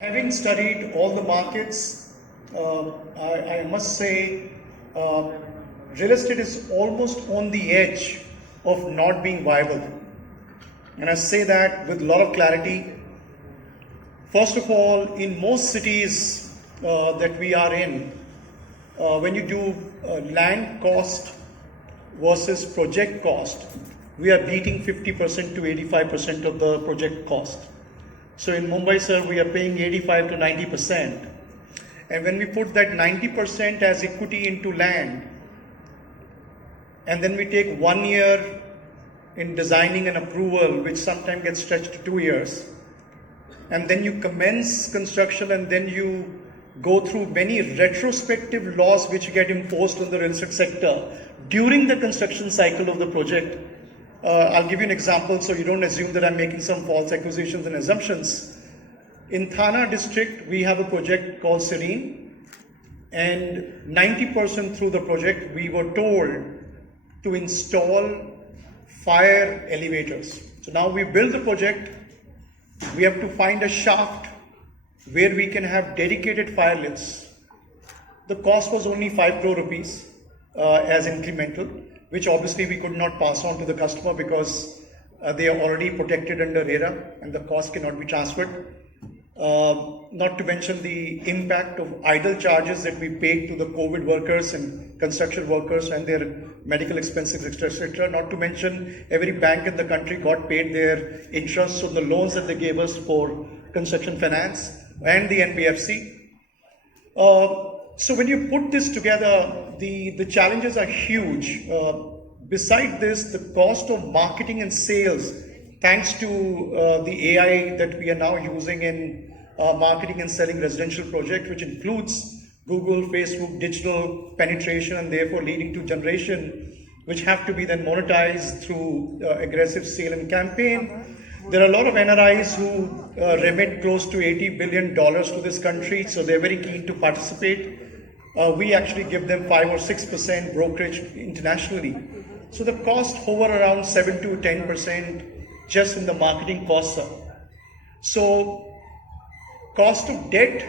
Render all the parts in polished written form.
Having studied all the markets, I must say uh, real estate is almost on the edge of not being viable. And I say that with a lot of clarity. First of all, in most cities that we are in, when you do land cost versus project cost, we are beating 50% to 85% of the project cost. So in Mumbai, sir, we are paying 85 to 90%. And when we put that 90% as equity into land, and then we take 1 year in designing an approval, which sometimes gets stretched to 2 years, and then you commence construction, and then you go through many retrospective laws which get imposed on the real estate sector during the construction cycle of the project. I'll give you an example so you don't assume that I'm making some false accusations and assumptions. In Thana district, we have a project called Serene, and 90% through the project, we were told to install fire elevators. So now we build the project, we have to find a shaft where we can have dedicated fire lifts. The cost was only 5 crore rupees as incremental, which obviously we could not pass on to the customer because they are already protected under RERA and the cost cannot be transferred. Not to mention the impact of idle charges that we paid to the COVID workers and construction workers and their medical expenses, etc. Not to mention every bank in the country got paid their interest on the loans that they gave us for construction finance and the NBFC. So when you put this together, the challenges are huge. Beside this, the cost of marketing and sales, thanks to the AI that we are now using in marketing and selling residential projects, which includes Google, Facebook, digital penetration, and therefore leading to generation, which have to be then monetized through aggressive sale and campaign. There are a lot of NRIs who remit close to $80 billion to this country, so they're very keen to participate. We actually give them 5 or 6% brokerage internationally. So the cost hover around 7 to 10% just in the marketing costs. So cost of debt,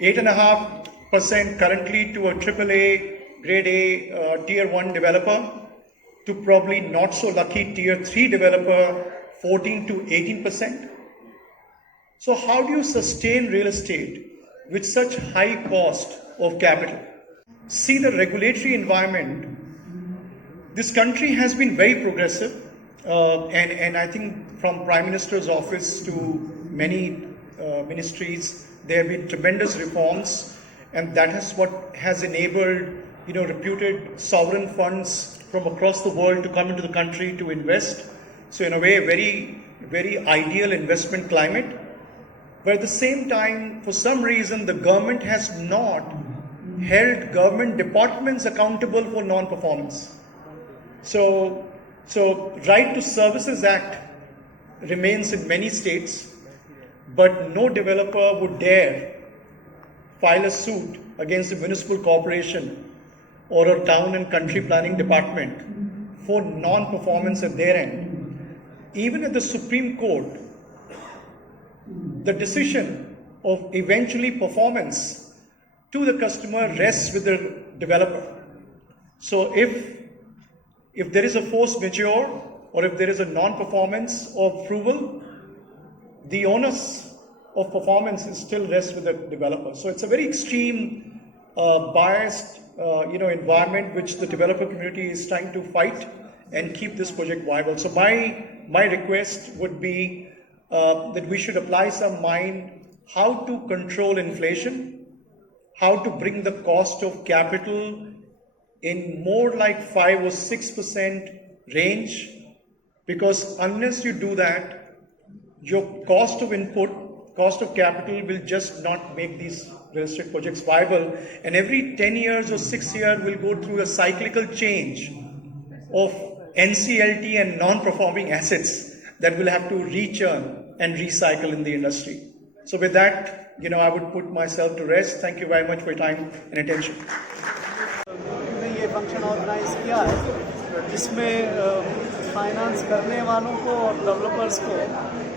8.5% currently to a AAA, grade A, tier 1 developer, to probably not so lucky tier 3 developer, 14 to 18%. So how do you sustain real estate with such high cost of capital? See the regulatory environment. This country has been very progressive, and I think from Prime Minister's office to many ministries, there have been tremendous reforms, and that is what has enabled reputed sovereign funds from across the world to come into the country to invest. So in a way, a very, very ideal investment climate. But at the same time, for some reason, the government has not held government departments accountable for non-performance. So Right to Services Act remains in many states, but no developer would dare file a suit against a municipal corporation or a town and country planning department for non-performance at their end. Even at the Supreme Court, the decision of eventually performance to the customer rests with the developer. So if there is a force majeure or if there is a non-performance of approval, the onus of performance is still rests with the developer. So it's a very extreme, biased, environment which the developer community is trying to fight and keep this project viable. So my request would be that we should apply some mind how to control inflation, how to bring the cost of capital in more like 5 or 6% range, because unless you do that, your cost of input, cost of capital will just not make these real estate projects viable. And every 10 years or 6 years, we'll go through a cyclical change of NCLT and non-performing assets that will have to rechurn and recycle in the industry. So with that, I would put myself to rest. Thank you very much for your time and attention. ये function organise किया है जिसमें finance करने वालों को और developers को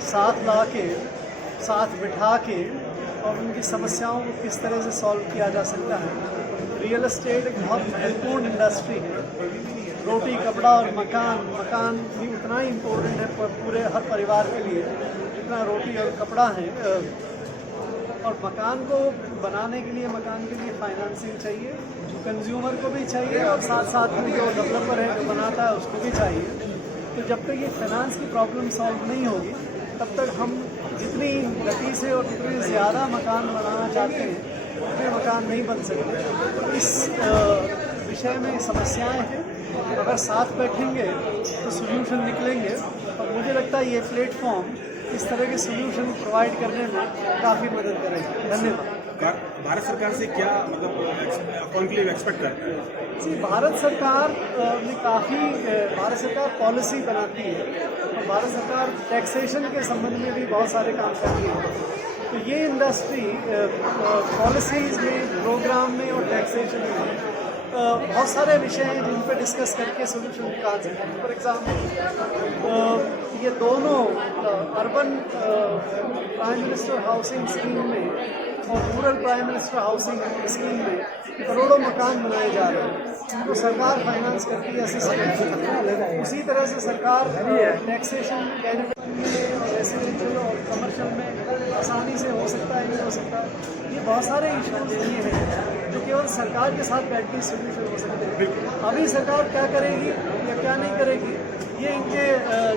साथ ला के साथ बिठा के और उनकी समस्याओं को किस तरह से सॉल्व किया जा सकता है। रियल एस्टेट एक बहुत महत्वपूर्ण इंडस्ट्री है। रोटी, कपड़ा और मकान भी उतना ही इम्पोर्टेंट है पूरे हर परिवार के लिए जितना रोटी और कपड़ा है। और मकान को बनाने के लिए, मकान के लिए फाइनेंसिंग चाहिए, कंज्यूमर को भी चाहिए और साथ साथ में जो डेवलपर है जो बनाता है उसको भी चाहिए। तो जब तक ये फाइनेंस की प्रॉब्लम सॉल्व नहीं होगी तब तक हम जितनी गति से और जितनी ज़्यादा मकान बनाना चाहते हैं उतने मकान नहीं बन सकते। इस विषय में समस्याएं हैं, अगर साथ बैठेंगे तो सोल्यूशन निकलेंगे और मुझे लगता है ये प्लेटफॉर्म इस तरह के सोल्यूशन प्रोवाइड करने में काफ़ी मदद करेगा। धन्यवाद। भारत सरकार से क्या मतलब कॉन्क्लेव एक्सपेक्ट करते हैं? जी, भारत सरकार ने भारत सरकार पॉलिसी बनाती है और भारत सरकार टैक्सेशन के संबंध में भी बहुत सारे काम करती है। तो ये इंडस्ट्री पॉलिसीज़ में, प्रोग्राम में और टैक्सेशन में बहुत सारे विषय हैं जिन पर डिस्कस करके सोल्यूशन निकाल सकते हैं। फॉर एग्जाम्पल ये दोनों urban prime minister housing scheme में और rural prime minister housing scheme में करोड़ों मकान बनाए जा रहे हैं, जिनको सरकार फाइनेंस करती है असिस्टेंस। उसी तरह से सरकार टैक्सेशन बेनिफिट में और रेसिडेंशियल और कमर्शियल में आसानी से हो सकता है, नहीं हो सकता। ये बहुत सारे इश्यूज ये हैं जो केवल सरकार के साथ बैठ के सोल्यूशन हो सकते हैं। अभी सरकार क्या करेगी या क्या नहीं करेगी, ये इनके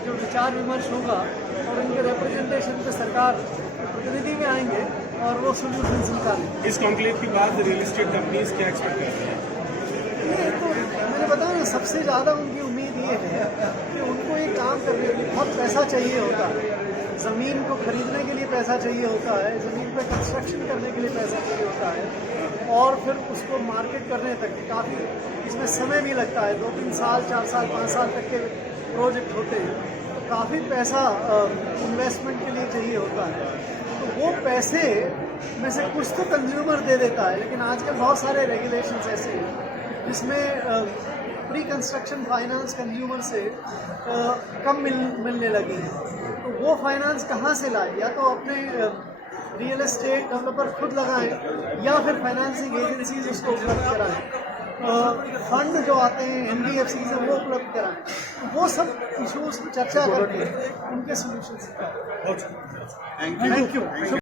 जो विचार विमर्श होगा और इनके रिप्रेजेंटेशन पे सरकार प्रतिनिधि में आएंगे और वो सोल्यूशन निकालेंगे। इस कॉन्क्लेव के बाद रियल एस्टेट कंपनीज क्या एक्सपेक्ट करती हैं? ये तो मैंने बताया ना, सबसे ज़्यादा उनकी उम्मीद ये है कि उनको ये काम करने के लिए बहुत पैसा चाहिए होता है। ज़मीन को खरीदने के लिए पैसा चाहिए होता है, ज़मीन पर कंस्ट्रक्शन करने के लिए पैसा चाहिए होता है और फिर उसको मार्केट करने तक काफ़ी इसमें समय भी लगता है। 2-3 साल, 4 साल, 5 साल तक के प्रोजेक्ट होते हैं, तो काफ़ी पैसा इन्वेस्टमेंट के लिए चाहिए होता है। तो वो पैसे में से कुछ तो कंज्यूमर दे देता है, लेकिन आजकल बहुत सारे रेगुलेशंस ऐसे हैं जिसमें प्री कंस्ट्रक्शन फाइनेंस कंज्यूमर से कम मिलने लगी है। तो वो फाइनेंस कहाँ से लाए? या तो अपने रियल एस्टेट डेवलपर खुद लगाएं या फिर फाइनेंसिंग एजेंसीज उसको उपलब्ध कराएं। फंड जो आते हैं NBFC से वो उपलब्ध कराएं। तो वो सब इशूज़ की चर्चा करके उनके सोल्यूशन। Thank you.